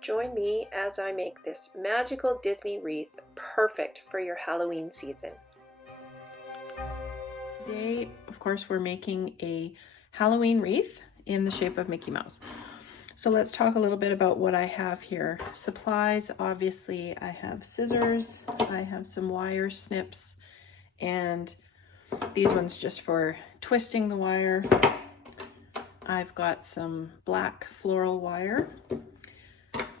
Join me as I make this magical Disney wreath perfect for your Halloween season. Today, of course, we're making a Halloween wreath in the shape of Mickey Mouse. So let's talk a little bit about what I have here. Supplies, obviously, I have scissors, I have some wire snips, and these ones just for twisting the wire. I've got some black floral wire.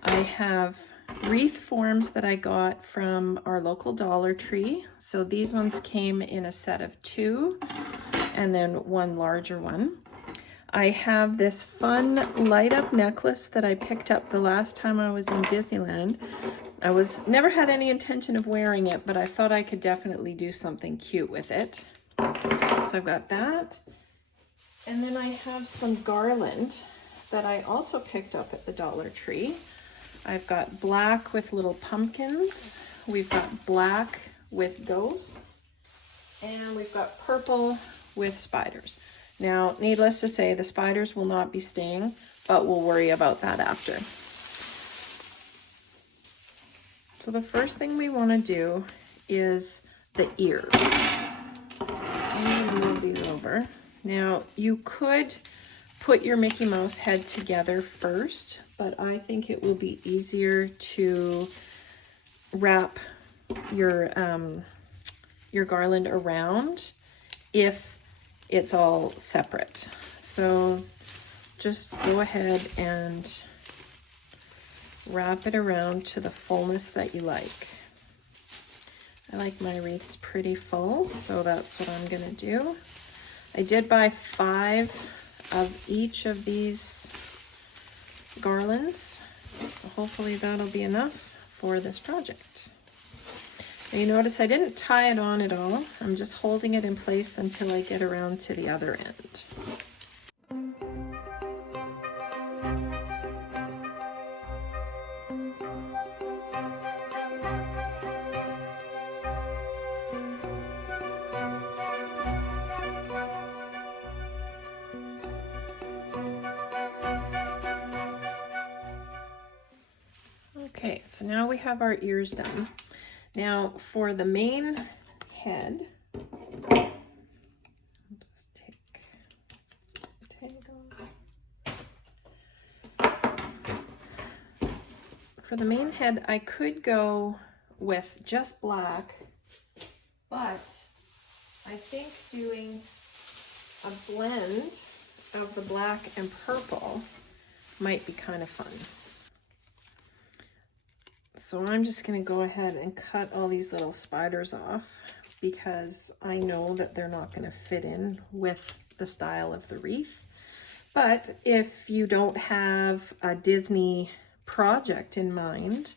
I have wreath forms that I got from our local Dollar Tree. So these ones came in a set of 2 and then one larger one. I have this fun light up necklace that I picked up the last time I was in Disneyland. I never had any intention of wearing it, but I thought I could definitely do something cute with it. So I've got that. And then I have some garland that I also picked up at the Dollar Tree. I've got black with little pumpkins. We've got black with ghosts. And we've got purple with spiders. Now, needless to say, the spiders will not be staying, but we'll worry about that after. So the first thing we want to do is the ears. So I'm going to move these over. Now, you could put your Mickey Mouse head together first, but I think it will be easier to wrap your garland around if it's all separate. So just go ahead and wrap it around to the fullness that you like. I like my wreaths pretty full, so that's what I'm gonna do. I did buy 5 of each of these garlands, so hopefully that'll be enough for this project. Now you notice I didn't tie it on at all. I'm just holding it in place until I get around to the other end. Okay, so now we have our ears done. Now for the main head, I'll just take the tag off. For the main head, I could go with just black, but I think doing a blend of the black and purple might be kind of fun. So I'm just going to go ahead and cut all these little spiders off because I know that they're not going to fit in with the style of the wreath. But if you don't have a Disney project in mind,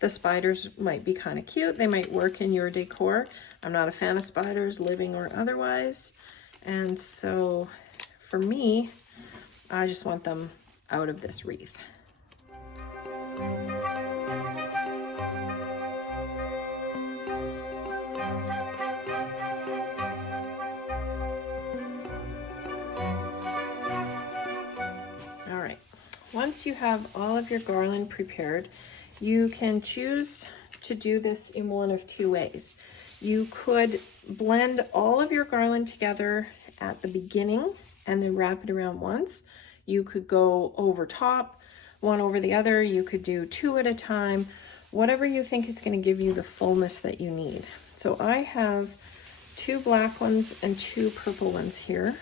the spiders might be kind of cute. They might work in your decor. I'm not a fan of spiders, living or otherwise. And so for me, I just want them out of this wreath. Once you have all of your garland prepared, you can choose to do this in one of 2 ways. You could blend all of your garland together at the beginning and then wrap it around once. You could go over top, one over the other. You could do 2 at a time, whatever you think is going to give you the fullness that you need. So I have 2 black ones and 2 purple ones here.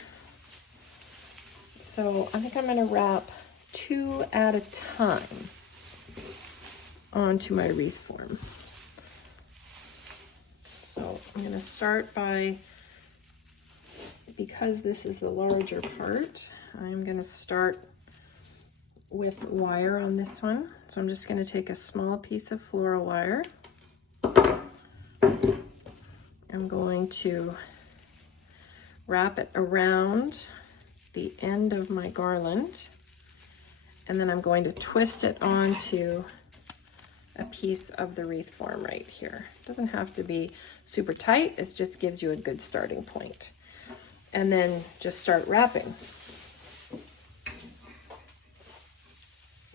So I think I'm going to wrap 2 at a time onto my wreath form. So I'm going to start by, because this is the larger part, I'm going to start with wire on this one. So I'm just going to take a small piece of floral wire. I'm going to wrap it around the end of my garland. And then I'm going to twist it onto a piece of the wreath form right here. It doesn't have to be super tight, it just gives you a good starting point. And then just start wrapping.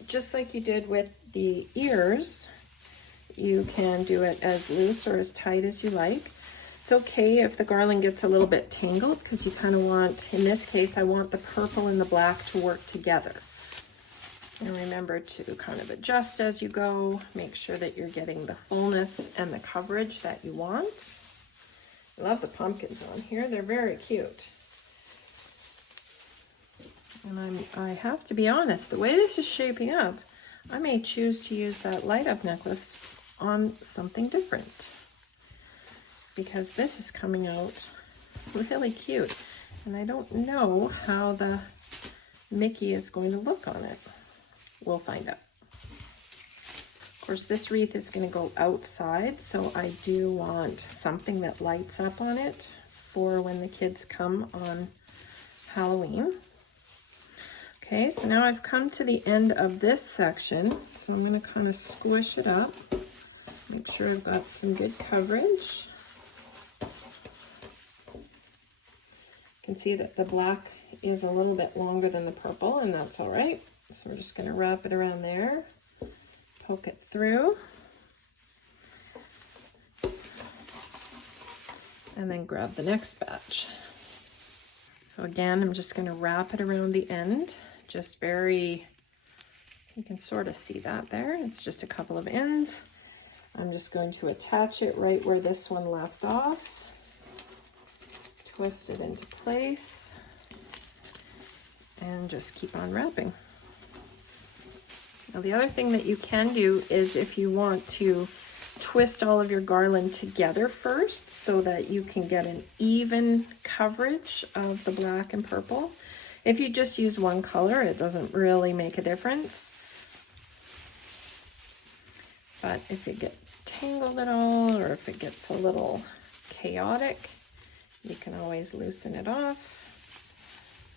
Just like you did with the ears, you can do it as loose or as tight as you like. It's okay if the garland gets a little bit tangled, because you kind of want, in this case, I want the purple and the black to work together. And remember to kind of adjust as you go. Make sure that you're getting the fullness and the coverage that you want. I love the pumpkins on here. They're very cute. And I have to be honest, the way this is shaping up, I may choose to use that light up necklace on something different, because this is coming out really cute. And I don't know how the Mickey is going to look on it. We'll find out. Of course, this wreath is going to go outside, so I do want something that lights up on it for when the kids come on Halloween. Okay, so now I've come to the end of this section, so I'm going to kind of squish it up, make sure I've got some good coverage. You can see that the black is a little bit longer than the purple, and that's all right. So we're just going to wrap it around there, poke it through, and then grab the next batch. So again, I'm just going to wrap it around the end, just very, you can sort of see that there. It's just a couple of ends. I'm just going to attach it right where this one left off, twist it into place, and just keep on wrapping. Now the other thing that you can do is, if you want to twist all of your garland together first so that you can get an even coverage of the black and purple. If you just use one color, it doesn't really make a difference. But if you get tangled at all, or if it gets a little chaotic, you can always loosen it off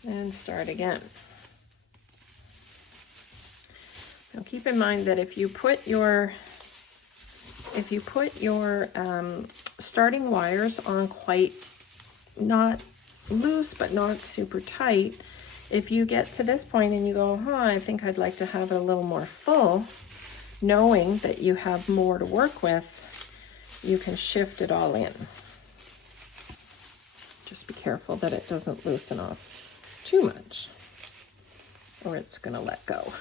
and start again. Now keep in mind that if you put your starting wires on quite, not loose but not super tight, if you get to this point and you go, I think I'd like to have it a little more full, knowing that you have more to work with, you can shift it all in. Just be careful that it doesn't loosen off too much, or it's going to let go.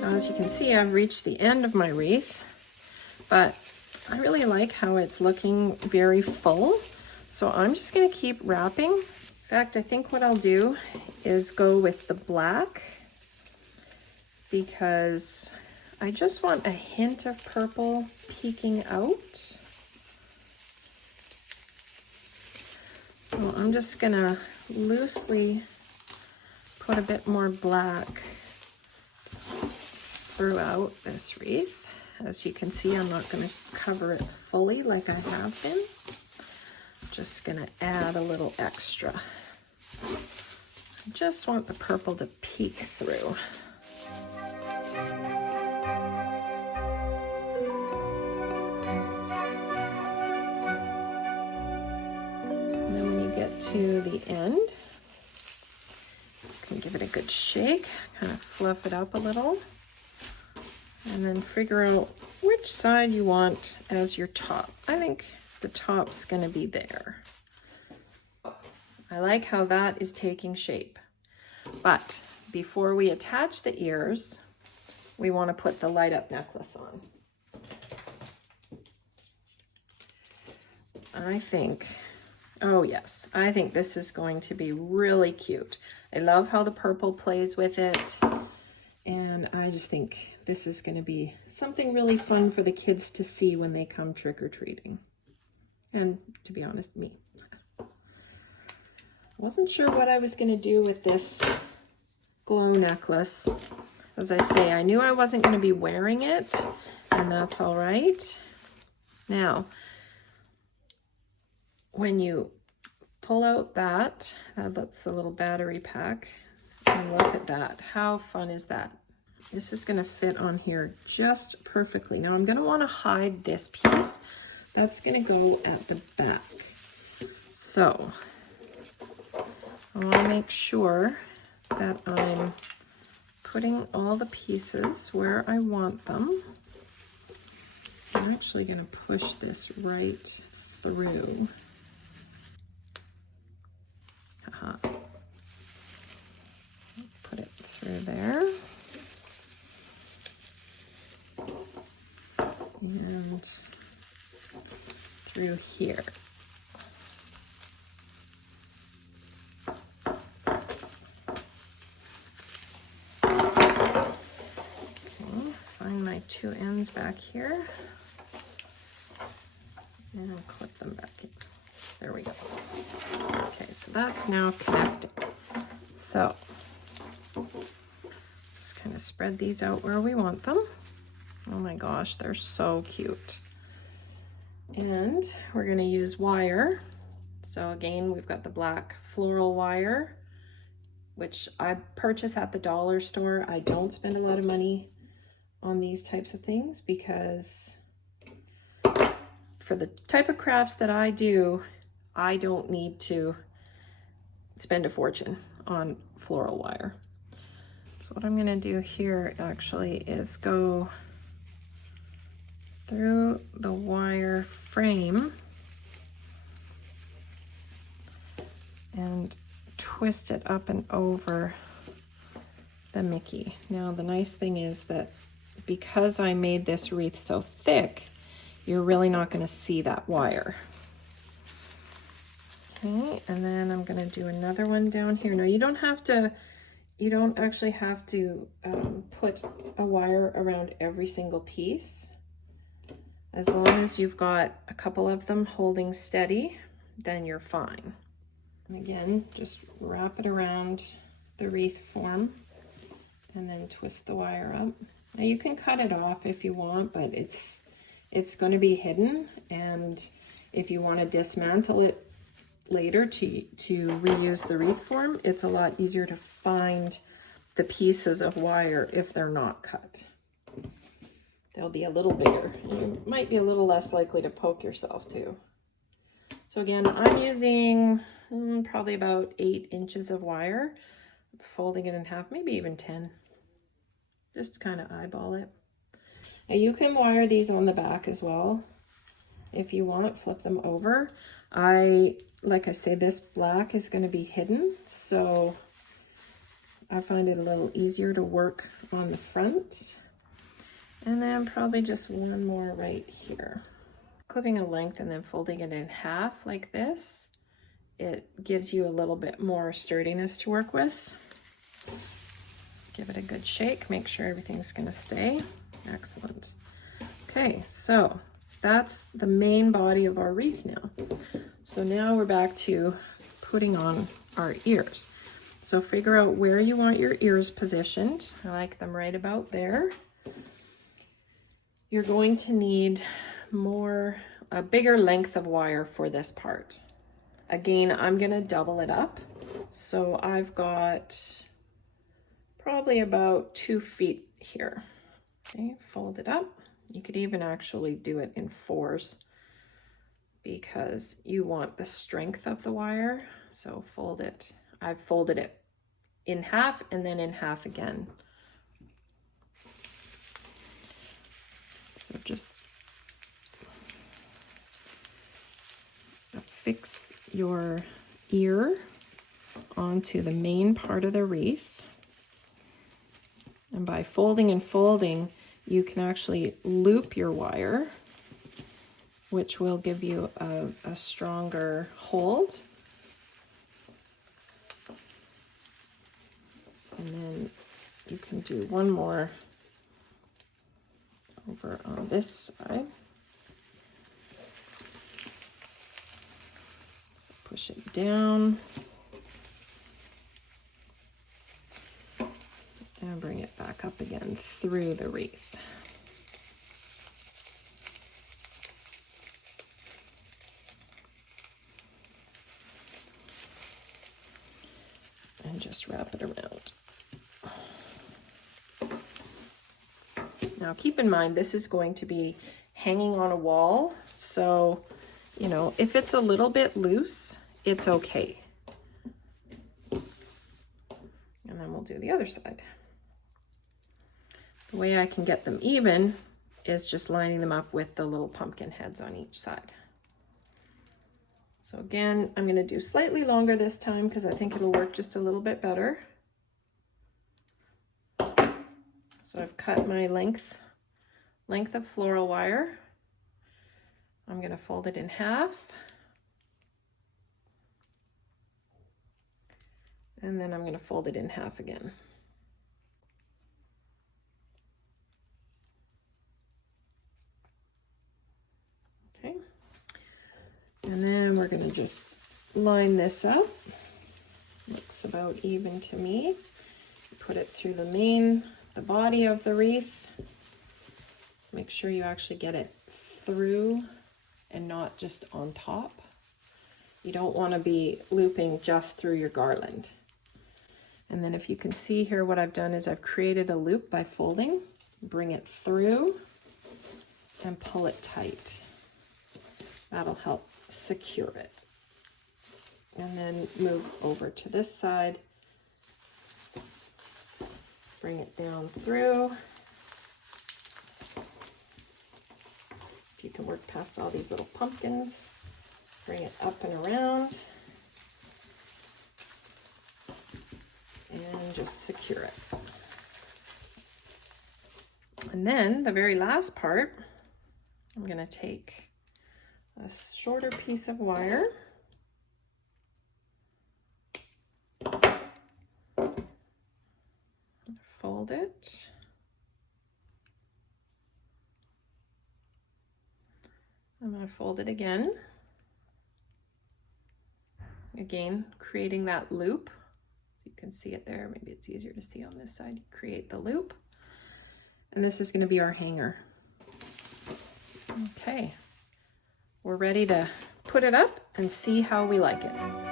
Now, as you can see, I've reached the end of my wreath, but I really like how it's looking very full. So I'm just going to keep wrapping. In fact, I think what I'll do is go with the black, because I just want a hint of purple peeking out. So I'm just going to loosely put a bit more black throughout this wreath. As you can see, I'm not going to cover it fully like I have been. Just going to add a little extra. I just want the purple to peek through. And then when you get to the end, you can give it a good shake, kind of fluff it up a little, and then figure out which side you want as your top. I think the top's going to be there. I like how that is taking shape. But before we attach the ears, we want to put the light up necklace on. I think, oh yes, I think this is going to be really cute. I love how the purple plays with it. And I just think this is going to be something really fun for the kids to see when they come trick-or-treating. And to be honest, me. Wasn't sure what I was going to do with this glow necklace. As I say, I knew I wasn't going to be wearing it, and that's all right. Now, when you pull out that's the little battery pack, and look at that. How fun is that? This is going to fit on here just perfectly. Now I'm going to want to hide this piece. That's going to go at the back. So I want to make sure that I'm putting all the pieces where I want them. I'm actually going to push this right through. Put it through there. And through here. Find my two ends back here and clip them back in. There we go. Okay, so that's now connected. So just kind of spread these out where we want them. Oh my gosh, they're so cute. And we're going to use wire. So again, we've got the black floral wire, which I purchase at the dollar store. I don't spend a lot of money on these types of things because for the type of crafts that I do, I don't need to spend a fortune on floral wire. So what I'm going to do here actually is go through the wire frame and twist it up and over the Mickey. Now the nice thing is that because I made this wreath so thick, you're really not going to see that wire. Okay, and then I'm going to do another one down here. Now you don't actually have to put a wire around every single piece. As long as you've got a couple of them holding steady, then you're fine. And again, just wrap it around the wreath form and then twist the wire up. Now you can cut it off if you want, but it's going to be hidden, and if you want to dismantle it later to reuse the wreath form, it's a lot easier to find the pieces of wire if they're not cut. They'll be a little bigger. You might be a little less likely to poke yourself too. So again, I'm using probably about 8 inches of wire, folding it in half, maybe even 10. Just kind of eyeball it. Now you can wire these on the back as well. If you want, flip them over. Like I say, this black is going to be hidden, so I find it a little easier to work on the front. And then probably just one more right here. Clipping a length and then folding it in half like this, it gives you a little bit more sturdiness to work with. Give it a good shake, make sure everything's going to stay. Excellent. Okay, so that's the main body of our wreath now. So now we're back to putting on our ears. So figure out where you want your ears positioned. I like them right about there. You're going to need a bigger length of wire for this part. Again, I'm going to double it up. So I've got probably about 2 feet here. Okay, fold it up. You could even actually do it in 4s because you want the strength of the wire. So fold it. I've folded it in half and then in half again. So just affix your ear onto the main part of the wreath. And by folding and folding, you can actually loop your wire, which will give you a stronger hold. And then you can do one more over on this side. So push it down. And bring it back up again through the wreath. And just wrap it around. Now keep in mind, this is going to be hanging on a wall. So, you know, if it's a little bit loose, it's okay. And then we'll do the other side. The way I can get them even is just lining them up with the little pumpkin heads on each side. So again, I'm going to do slightly longer this time because I think it'll work just a little bit better. So I've cut my length of floral wire. I'm going to fold it in half. And then I'm going to fold it in half again. Okay. And then we're going to just line this up. Looks about even to me. Put it through the body of the wreath. Make sure you actually get it through and not just on top. You don't want to be looping just through your garland. And then if you can see here, what I've done is I've created a loop by folding, bring it through and pull it tight. That'll help secure it. And then move over to this side, bring it down through. If you can work past all these little pumpkins, bring it up and around, and just secure it. And then the very last part, I'm going to take a shorter piece of wire, fold it, I'm going to fold it again, creating that loop. So you can see it there. Maybe it's easier to see on this side. Create the loop, and this is going to be our hanger. Okay, we're ready to put it up and see how we like it.